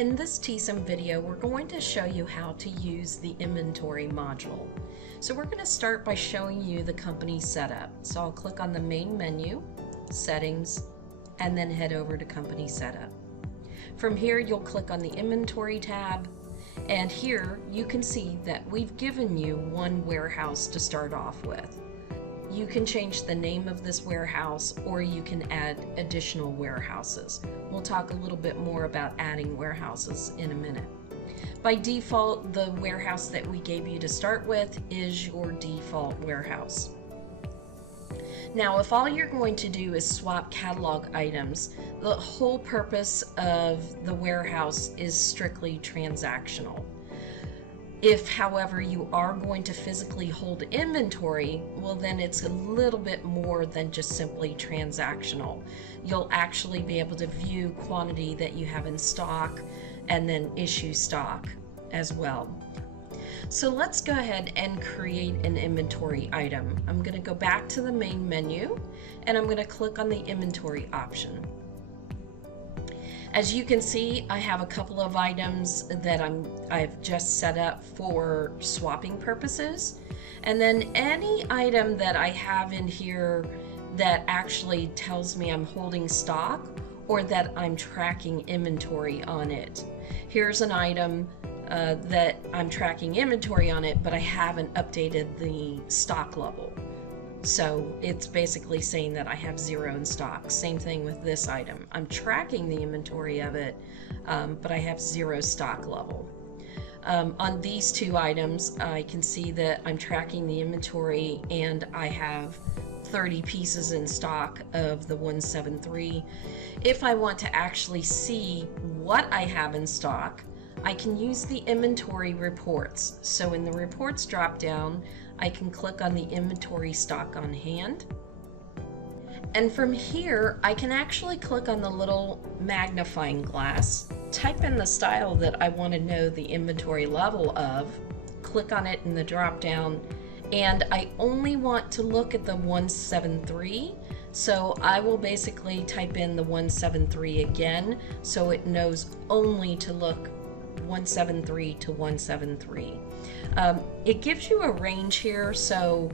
In this Teesom video, we're going to show you how to use the inventory module. So we're going to start by showing you the company setup. So I'll click on the main menu, settings, and then head over to company setup. From here, you'll click on the inventory tab, and here you can see that we've given you one warehouse to start off with. You can change the name of this warehouse, or you can add additional warehouses. We'll talk a little bit more about adding warehouses in a minute. By default, the warehouse that we gave you to start with is your default warehouse. Now, if all you're going to do is swap catalog items, the whole purpose of the warehouse is strictly transactional. If, however, you are going to physically hold inventory, well, then it's a little bit more than just simply transactional. You'll actually be able to view quantity that you have in stock and then issue stock as well. So let's go ahead and create an inventory item. I'm going to go back to the main menu and I'm going to click on the inventory option. As you can see, I have a couple of items that I've just set up for swapping purposes. And then any item that I have in here that actually tells me I'm holding stock or that I'm tracking inventory on it. Here's an item that I'm tracking inventory on it, but I haven't updated the stock level. So it's basically saying that I have 0 in stock. Same thing with this item. I'm tracking the inventory of it, but I have 0 stock level. On these two items, I can see that I'm tracking the inventory and I have 30 pieces in stock of the 173. If I want to actually see what I have in stock, I can use the inventory reports. So in the reports drop down, I can click on the inventory stock on hand. And from here, I can actually click on the little magnifying glass, type in the style that I want to know the inventory level of, click on it in the drop down, and I only want to look at the 173. So I will basically type in the 173 again, so it knows only to look 173 to 173. It gives you a range here, so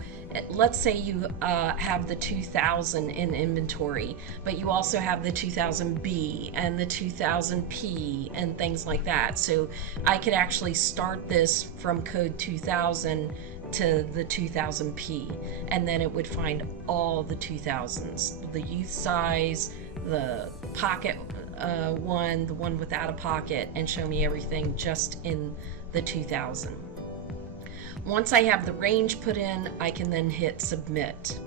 let's say you have the 2000 in inventory, but you also have the 2000B and the 2000P and things like that. So I could actually start this from code 2000 to the 2000P, and then it would find all the 2000s, the youth size, the pocket one, the one without a pocket, and show me everything just in the 2000. Once I have the range put in, I can then hit submit.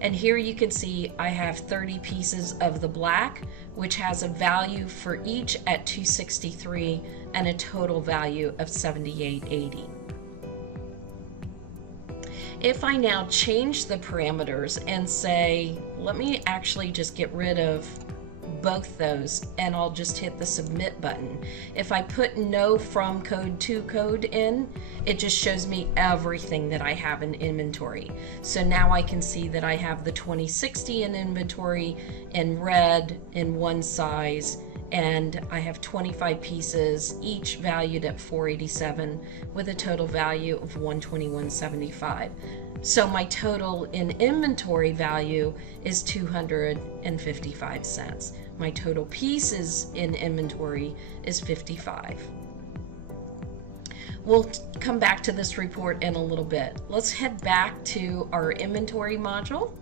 And here you can see I have 30 pieces of the black, which has a value for each at 263 and a total value of 78.80. If I now change the parameters and say, let me actually just get rid of both those, and I'll just hit the submit button. If I put no from code to code in, it just shows me everything that I have in inventory. So now I can see that I have the 2060 in inventory in red in one size, and I have 25 pieces, each valued at 487 with a total value of 121.75. So my total in inventory value is 255 cents. My total pieces in inventory is 55. We'll come back to this report in a little bit. Let's head back to our inventory module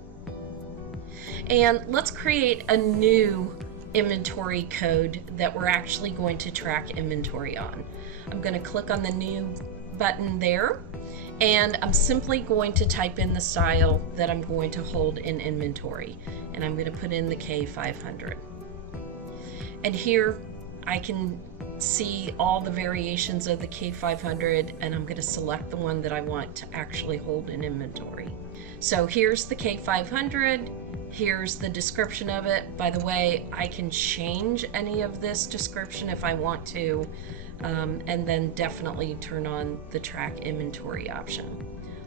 and let's create a new inventory code that we're actually going to track inventory on. I'm going to click on the new button there, and I'm simply going to type in the style that I'm going to hold in inventory, and I'm going to put in the K500. And here I can see all the variations of the K500, and I'm going to select the one that I want to actually hold in inventory. So here's the K500. Here's the description of it. By the way, I can change any of this description if I want to, and then definitely turn on the track inventory option.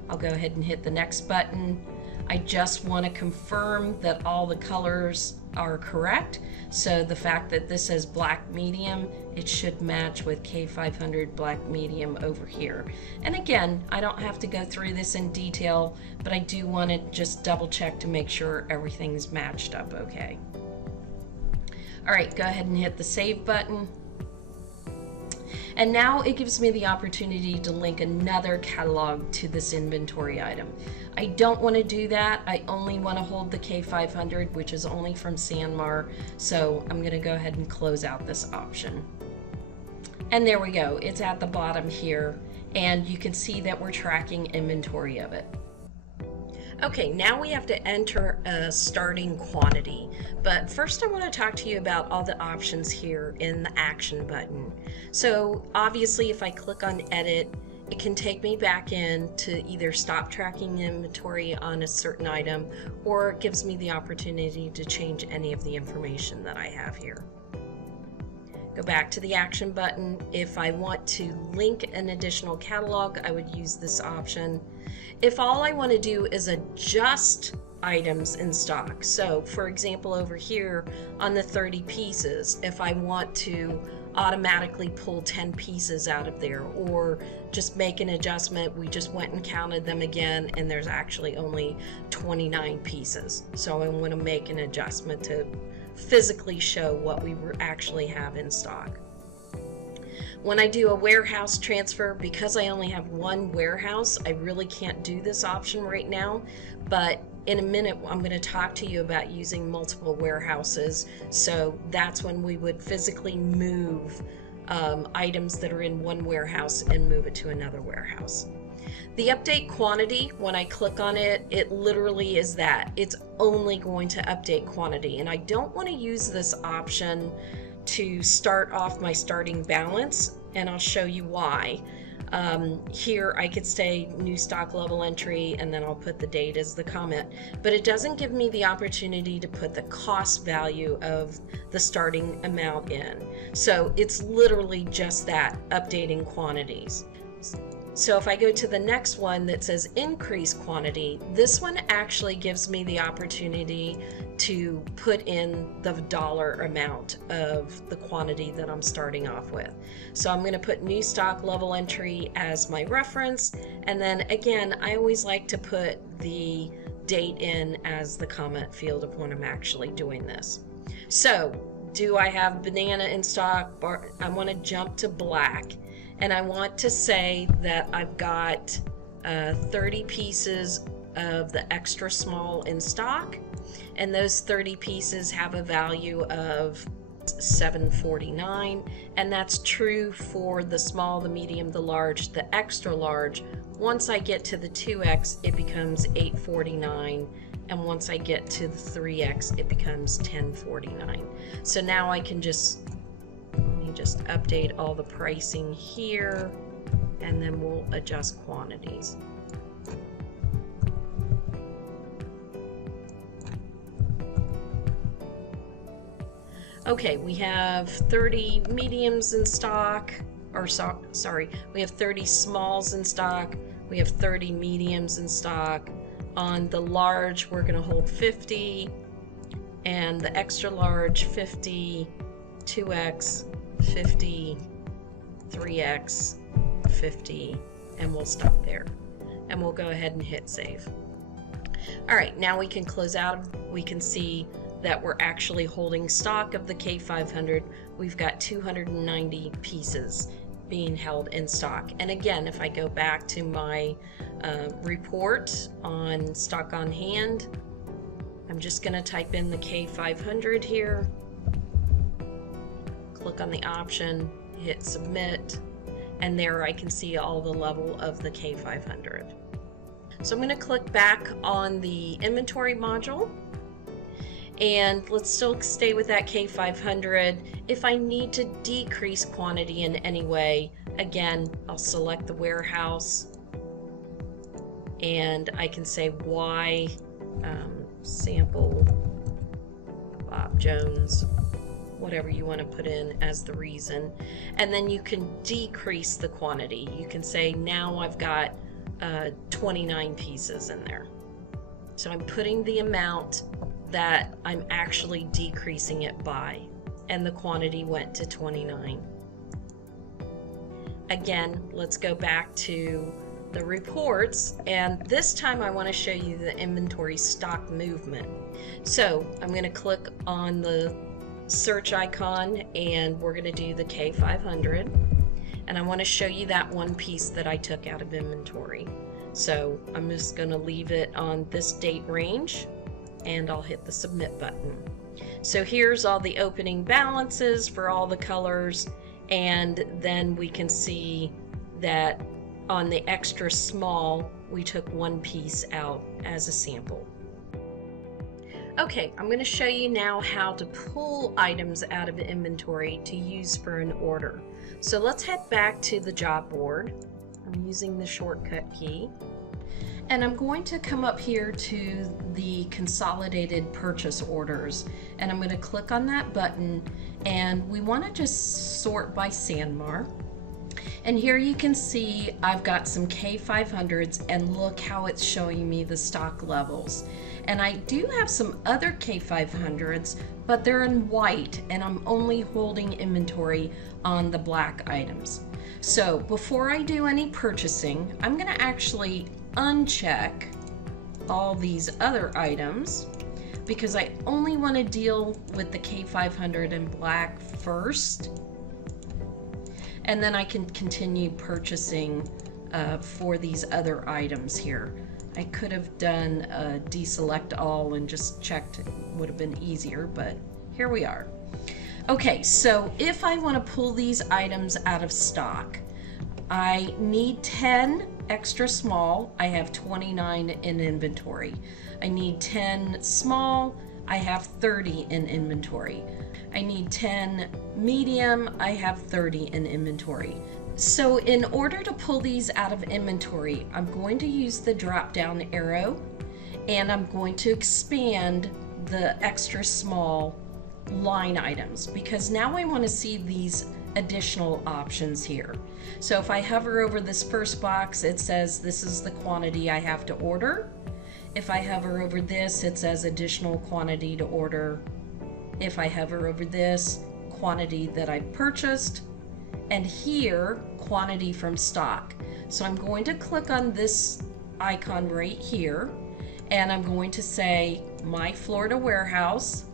I'll go ahead and hit the next button. I just want to confirm that all the colors are correct. So the fact that this says black medium, it should match with K500 black medium over here. And again, I don't have to go through this in detail, but I do want to just double check to make sure everything's matched up okay. All right, go ahead and hit the save button. And now it gives me the opportunity to link another catalog to this inventory item. I don't want to do that. I only want to hold the K500, which is only from Sanmar. So I'm going to go ahead and close out this option. And there we go. It's at the bottom here. And you can see that we're tracking inventory of it. Okay, now we have to enter a starting quantity, but first I want to talk to you about all the options here in the action button. So obviously if I click on edit, it can take me back in to either stop tracking inventory on a certain item, or it gives me the opportunity to change any of the information that I have here. Go back to the action button. If I want to link an additional catalog, I would use this option. If all I want to do is adjust items in stock, so for example over here on the 30 pieces, if I want to automatically pull 10 pieces out of there, or just make an adjustment, we just went and counted them again and there's actually only 29 pieces. So I want to make an adjustment to physically show what we actually have in stock. When I do a warehouse transfer, because I only have one warehouse, I really can't do this option right now, but in a minute I'm going to talk to you about using multiple warehouses. So that's when we would physically move items that are in one warehouse and move it to another warehouse. The update quantity, when I click on it, it literally is that. It's only going to update quantity, and I don't want to use this option to start off my starting balance, and I'll show you why. Here I could say new stock level entry, and then I'll put the date as the comment, but it doesn't give me the opportunity to put the cost value of the starting amount in. So it's literally just that, updating quantities. So if I go to the next one that says increase quantity, this one actually gives me the opportunity to put in the dollar amount of the quantity that I'm starting off with. So I'm going to put new stock level entry as my reference, and then again I always like to put the date in as the comment field of when I'm actually doing this. So do I have banana in stock? I want to jump to black. And I want to say that I've got 30 pieces of the extra small in stock, and those 30 pieces have a value of $7.49, and that's true for the small, the medium, the large, the extra large. Once I get to the 2X, it becomes $8.49, and once I get to the 3X, it becomes $10.49. So now I can just update all the pricing here, and then we'll adjust quantities. Okay, we have 30 mediums in stock, or sorry, we have 30 smalls in stock, we have 30 mediums in stock. On the large, we're going to hold 50, and the extra large 50, 2X 50, 3X 50, and we'll stop there, and we'll go ahead and hit save. All right, now we can close out. We can see that we're actually holding stock of the K500. We've got 290 pieces being held in stock. And again, if I go back to my report on stock on hand, I'm just going to type in the K500 here, click on the option, hit submit, and there I can see all the level of the K500. So I'm going to click back on the inventory module, and let's still stay with that K500. If I need to decrease quantity in any way, again, I'll select the warehouse, and I can say Y sample Bob Jones, whatever you want to put in as the reason, and then you can decrease the quantity. You can say now I've got 29 pieces in there. So I'm putting the amount that I'm actually decreasing it by, and the quantity went to 29. Again, let's go back to the reports, and this time I want to show you the inventory stock movement. So I'm going to click on the search icon and we're going to do the K500, and I want to show you that one piece that I took out of inventory. So I'm just going to leave it on this date range and I'll hit the submit button. So here's all the opening balances for all the colors, and then we can see that on the extra small we took one piece out as a sample. Okay, I'm going to show you now how to pull items out of inventory to use for an order. So let's head back to the job board. I'm using the shortcut key. And I'm going to come up here to the consolidated purchase orders, and I'm going to click on that button, and we want to just sort by Sanmar. And here you can see I've got some K500s, and look how it's showing me the stock levels. And I do have some other K500s, but they're in white, and I'm only holding inventory on the black items. So before I do any purchasing, I'm going to actually uncheck all these other items because I only want to deal with the K500 in black first, and then I can continue purchasing for these other items here. I could have done a deselect all and just checked, it would have been easier, but here we are. Okay, so if I want to pull these items out of stock, I need 10 extra small. I have 29 in inventory. I need 10 small. I have 30 in inventory. I need 10 medium. I have 30 in inventory. So in order to pull these out of inventory, I'm going to use the drop down arrow, and I'm going to expand the extra small line items because now I want to see these additional options here. So if I hover over this first box, it says this is the quantity I have to order. If I hover over this, it says additional quantity to order. If I hover over this, quantity that I purchased, and here, quantity from stock. So I'm going to click on this icon right here, and I'm going to say my Florida warehouse,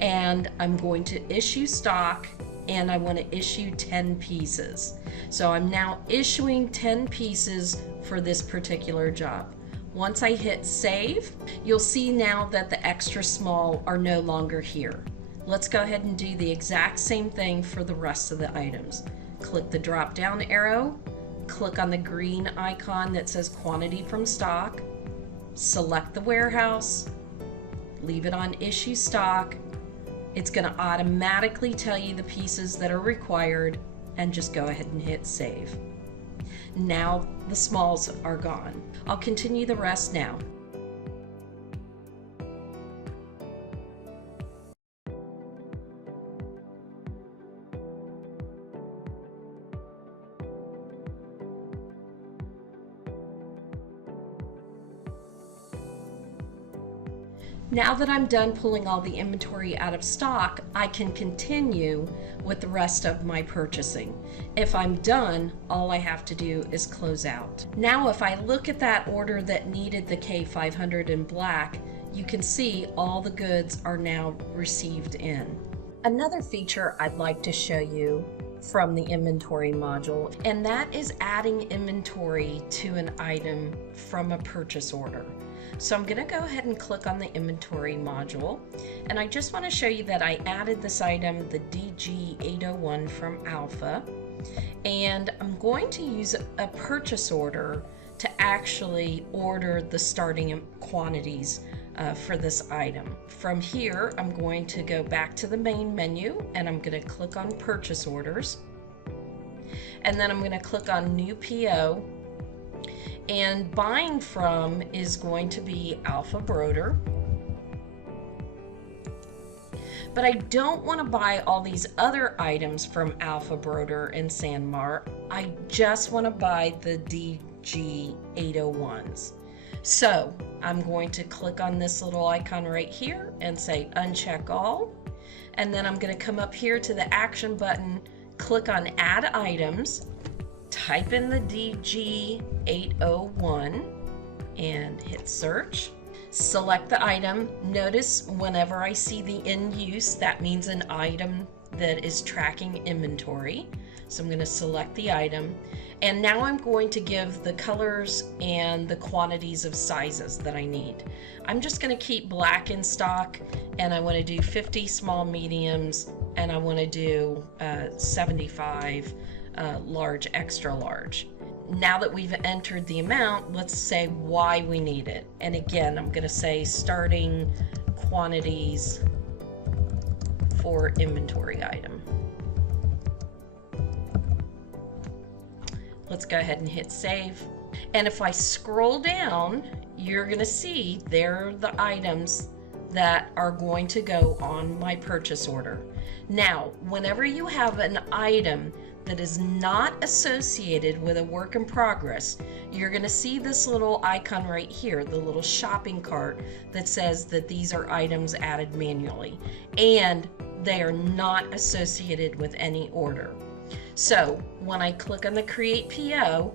and I'm going to issue stock, and I want to issue 10 pieces. So I'm now issuing 10 pieces for this particular job. Once I hit save, you'll see now that the extra small are no longer here. Let's go ahead and do the exact same thing for the rest of the items. Click the drop down arrow, click on the green icon that says quantity from stock, select the warehouse, leave it on issue stock. It's going to automatically tell you the pieces that are required, and just go ahead and hit save. Now the smalls are gone. I'll continue the rest now. Now that I'm done pulling all the inventory out of stock, I can continue with the rest of my purchasing. If I'm done, all I have to do is close out. Now if I look at that order that needed the K500 in black, you can see all the goods are now received in. Another feature I'd like to show you from the inventory module, and that is adding inventory to an item from a purchase order. So I'm going to go ahead and click on the inventory module, and I just want to show you that I added this item, the DG801 from Alpha, and I'm going to use a purchase order to actually order the starting quantities for this item. From here, I'm going to go back to the main menu, and I'm going to click on purchase orders, and then I'm going to click on new PO. And buying from is going to be Alpha Broder. But I don't want to buy all these other items from Alpha Broder and Sanmar. I just want to buy the DG801s. So I'm going to click on this little icon right here and say uncheck all. And then I'm going to come up here to the action button, click on add items, type in the DG801 and hit search. Select the item. Notice whenever I see the in use, that means an item that is tracking inventory. So I'm going to select the item, and now I'm going to give the colors and the quantities of sizes that I need. I'm just going to keep black in stock, and I want to do 50 small mediums, and I want to do 75 large extra large. Now that we've entered the amount, let's say why we need it. And again, I'm going to say starting quantities for inventory item. Let's go ahead and hit save. And if I scroll down, you're going to see there are the items that are going to go on my purchase order. Now, whenever you have an item that is not associated with a work in progress, you're going to see this little icon right here, the little shopping cart that says that these are items added manually, and they are not associated with any order. So when I click on the create PO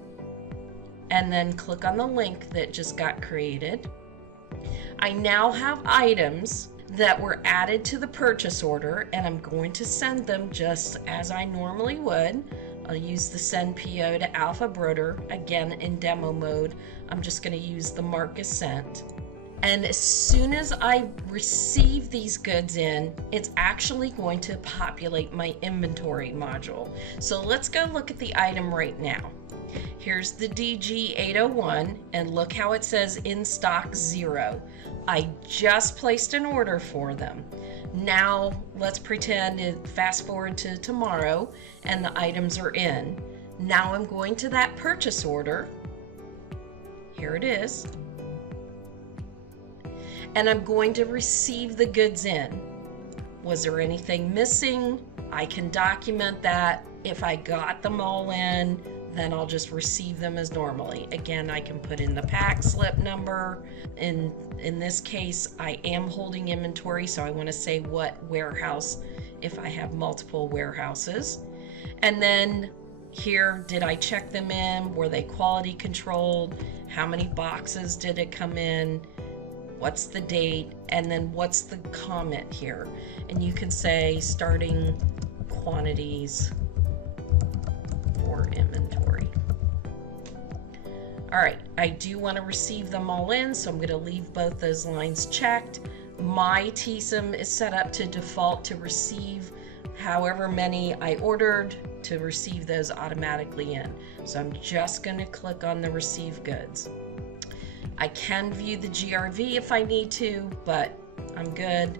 and then click on the link that just got created, I now have items that were added to the purchase order, and I'm going to send them just as I normally would. I'll use the send PO to Alpha Broder. Again, in demo mode, I'm just going to use the mark as sent. And as soon as I receive these goods in, it's actually going to populate my inventory module. So let's go look at the item right now. Here's the DG801, and look how it says in stock 0. I just placed an order for them. Now let's pretend it fast forward to tomorrow and the items are in. Now I'm going to that purchase order. Here it is. And I'm going to receive the goods in. Was there anything missing? I can document that. If I got them all in, then I'll just receive them as normally. Again, I can put in the pack slip number. In this case, I am holding inventory, so I want to say what warehouse if I have multiple warehouses. And then here, did I check them in? Were they quality controlled? How many boxes did it come in? What's the date? And then what's the comment here? And you can say starting quantities for inventory. All right, I do want to receive them all in, so I'm going to leave both those lines checked. My Teesom is set up to default to receive however many I ordered, to receive those automatically in. So I'm just going to click on the receive goods. I can view the GRV if I need to, but I'm good.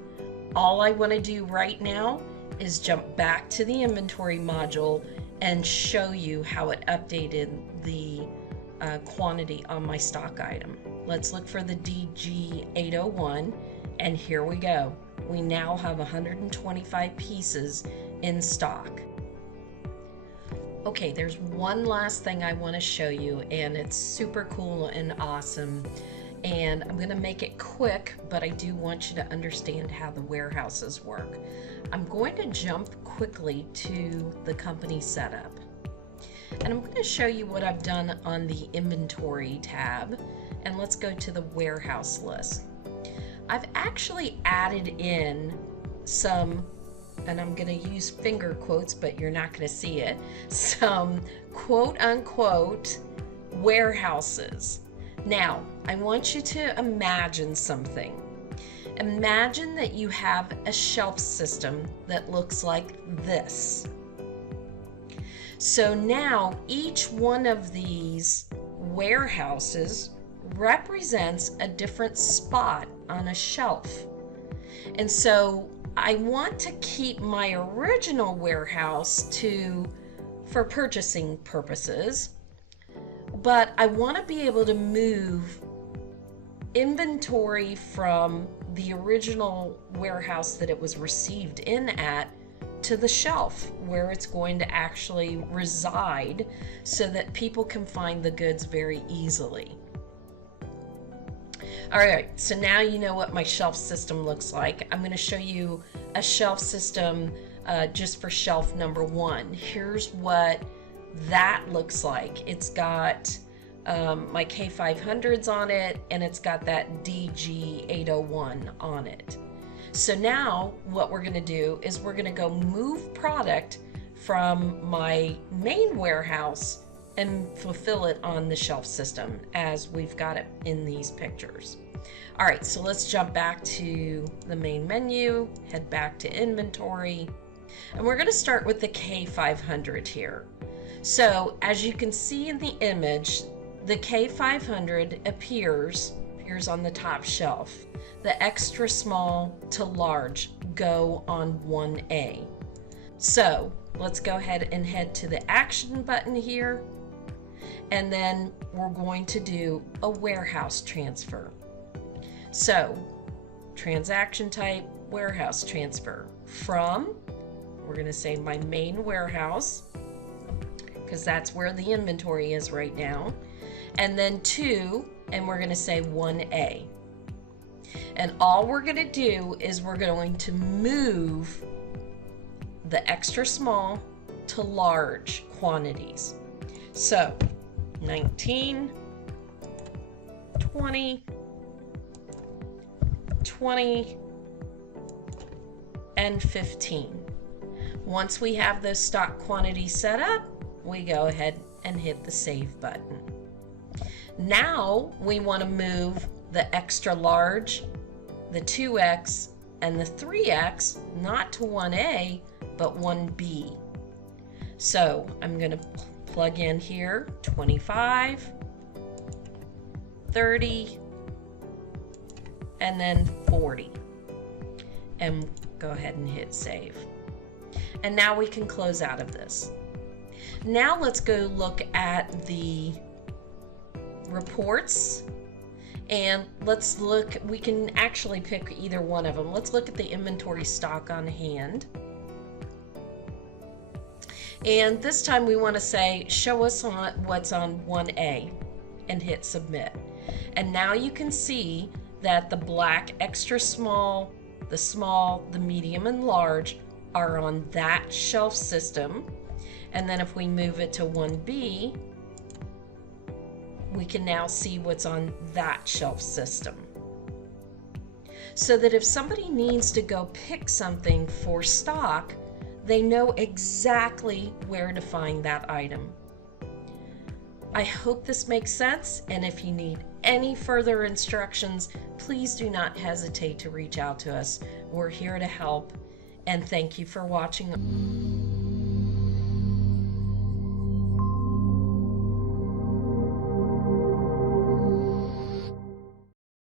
All I want to do right now is jump back to the inventory module and show you how it updated the quantity on my stock item. Let's look for the DG801, and here we go. We now have 125 pieces in stock. Okay, there's one last thing I want to show you, and it's super cool and awesome. And I'm going to make it quick, but I do want you to understand how the warehouses work. I'm going to jump quickly to the company setup. And I'm going to show you what I've done on the inventory tab. And let's go to the warehouse list. I've actually added in some, and I'm going to use finger quotes, but you're not going to see it, some quote unquote warehouses. Now, I want you to imagine something. Imagine that you have a shelf system that looks like this. So now each one of these warehouses represents a different spot on a shelf. And so I want to keep my original warehouse for purchasing purposes, but I want to be able to move inventory from the original warehouse that it was received in at to the shelf where it's going to actually reside so that people can find the goods very easily. All right, so now you know what my shelf system looks like. I'm going to show you a shelf system just for shelf number 1. Here's what that looks like. It's got my K500s on it, and it's got that DG801 on it. So now what we're going to do is we're going to go move product from my main warehouse and fulfill it on the shelf system as we've got it in these pictures. All right, so let's jump back to the main menu, head back to inventory, and we're going to start with the K500 here. So as you can see in the image, the K500 appears on the top shelf. The extra small to large go on 1A. So let's go ahead and head to the action button here, and then we're going to do a warehouse transfer. So transaction type, warehouse transfer from, we're going to say my main warehouse, because that's where the inventory is right now, and then to, and we're going to say 1A. And all we're going to do is we're going to move the extra small to large quantities. So 19, 20, 20, and 15. Once we have those stock quantities set up, we go ahead and hit the save button. Now we want to move the extra large, the 2X, and the 3X not to 1A, but 1B. So I'm going to plug in here 25, 30, and then 40. And go ahead and hit save. And now we can close out of this. Now let's go look at the reports, and let's look, we can actually pick either one of them. Let's look at the inventory stock on hand. And this time we want to say, show us on what's on 1A, and hit submit. And now you can see that the black extra small, the medium, and large are on that shelf system. And then if we move it to 1B, we can now see what's on that shelf system. So that if somebody needs to go pick something for stock, they know exactly where to find that item. I hope this makes sense, and if you need any further instructions, please do not hesitate to reach out to us. We're here to help, and thank you for watching.